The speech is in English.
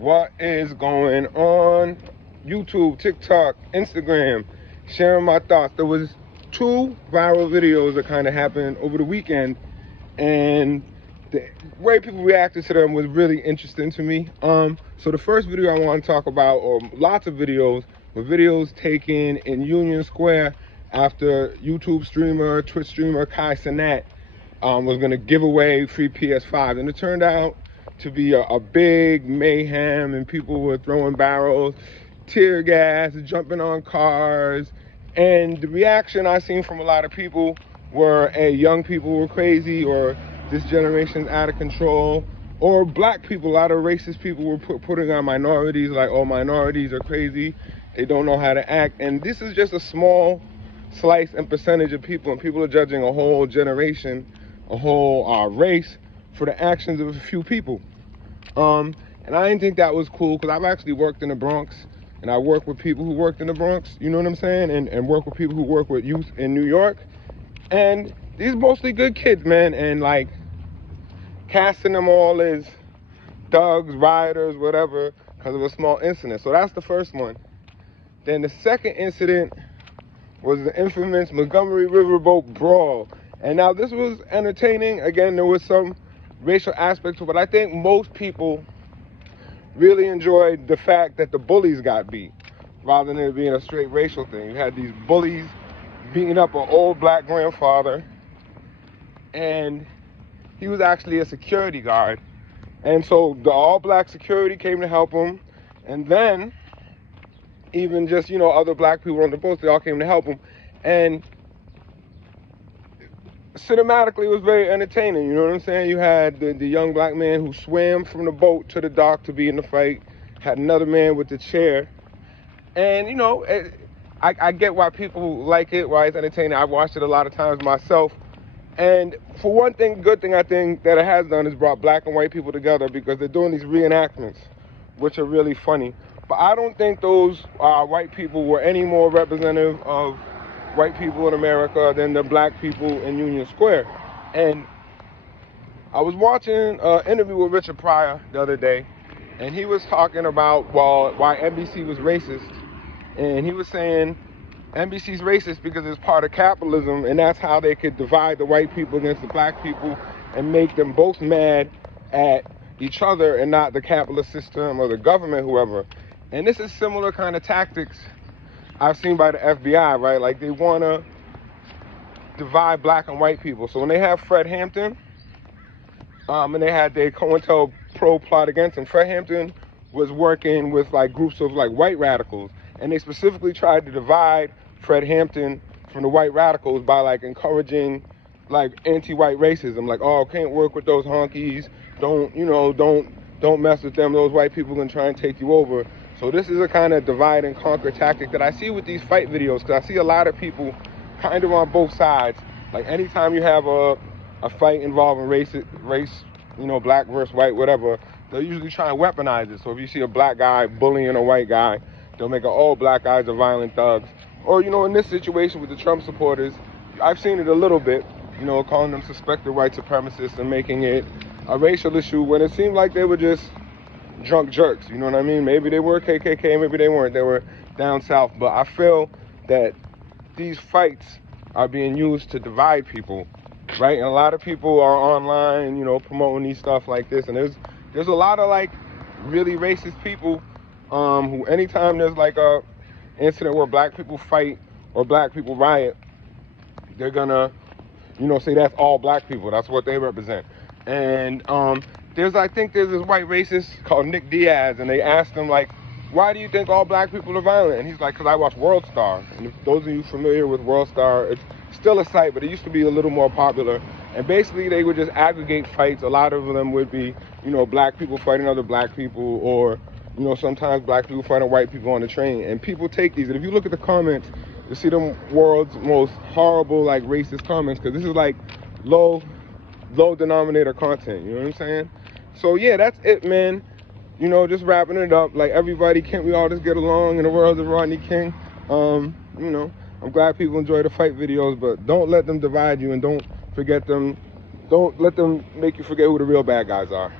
What is going on? YouTube, TikTok, Instagram, sharing my thoughts. There was two viral videos that kind of happened over the weekend, and the way people reacted to them was really interesting to me. So the first video I want to talk about, or lots of videos, were videos taken in Union Square after YouTube streamer, Twitch streamer Kai Cenat was going to give away free PS5, and it turned out to be a big mayhem, and people were throwing barrels, tear gas, jumping on cars, and the reaction I seen from a lot of people were, hey, young people were crazy, or this generation's out of control, or black people, a lot of racist people were putting on minorities, like, oh, minorities are crazy, they don't know how to act. And this is just a small slice and percentage of people, and people are judging a whole generation, a whole race for the actions of a few people. And I didn't think that was cool, because I've actually worked in the Bronx, and I work with people who worked in the Bronx, you know what I'm saying, and work with people who work with youth in New York, and these mostly good kids, man, and like casting them all as thugs, rioters, whatever, because of a small incident. So that's the first one. Then the second incident was the infamous Montgomery Riverboat brawl. And now this was entertaining. Again, there was some racial aspect to it, but I think most people really enjoyed the fact that the bullies got beat, rather than it being a straight racial thing. You had these bullies beating up an old black grandfather, and he was actually a security guard. And so the all-black security came to help him, and then even just, you know, other black people on the boat, they all came to help him. And cinematically, it was very entertaining, you know what I'm saying? You had the young black man who swam from the boat to the dock to be in the fight, had another man with the chair, and, you know, I get why people like it, why it's entertaining. I've watched it a lot of times myself, and for one thing, good thing I think that it has done is brought black and white people together, because they're doing these reenactments, which are really funny. But I don't think those white people were any more representative of white people in America than the black people in Union Square. And I was watching an interview with Richard Pryor the other day, and he was talking about why NBC was racist. And he was saying NBC's racist because it's part of capitalism, and that's how they could divide the white people against the black people and make them both mad at each other and not the capitalist system or the government, whoever. And this is similar kind of tactics I've seen by the FBI, right? Like, they want to divide black and white people. So when they have Fred Hampton, and they had their COINTELPRO plot against him, Fred Hampton was working with like groups of like white radicals, and they specifically tried to divide Fred Hampton from the white radicals by like encouraging like anti-white racism, like, oh, can't work with those honkies, don't mess with them, those white people gonna try and take you over. So this is a kind of divide and conquer tactic that I see with these fight videos, because I see a lot of people kind of on both sides. Like, anytime you have a fight involving race, you know, black versus white, whatever, they'll usually try and weaponize it. So if you see a black guy bullying a white guy, they'll make it, all black guys are violent thugs. Or, you know, in this situation with the Trump supporters, I've seen it a little bit, you know, calling them suspected white supremacists and making it a racial issue when it seemed like they were just drunk jerks, you know what I mean? Maybe they were KKK, maybe they weren't, they were down south. But I feel that these fights are being used to divide people, right? And a lot of people are online, you know, promoting these stuff like this, and there's a lot of like really racist people who, anytime there's like a incident where black people fight or black people riot, they're gonna, you know, say that's all black people, that's what they represent. And I think there's this white racist called Nick Diaz, and they asked him, like, why do you think all black people are violent? And he's like, because I watch World Star. And if those of you familiar with World Star, it's still a site, but it used to be a little more popular. And basically, they would just aggregate fights. A lot of them would be, you know, black people fighting other black people, or, you know, sometimes black people fighting white people on the train. And people take these, and if you look at the comments, you see the world's most horrible, like, racist comments, because this is like low denominator content, you know what I'm saying? So yeah, that's it, man. You know, just wrapping it up. Like, everybody, can't we all just get along in the world of Rodney King? You know, I'm glad people enjoy the fight videos, but don't let them divide you, and don't let them make you forget who the real bad guys are.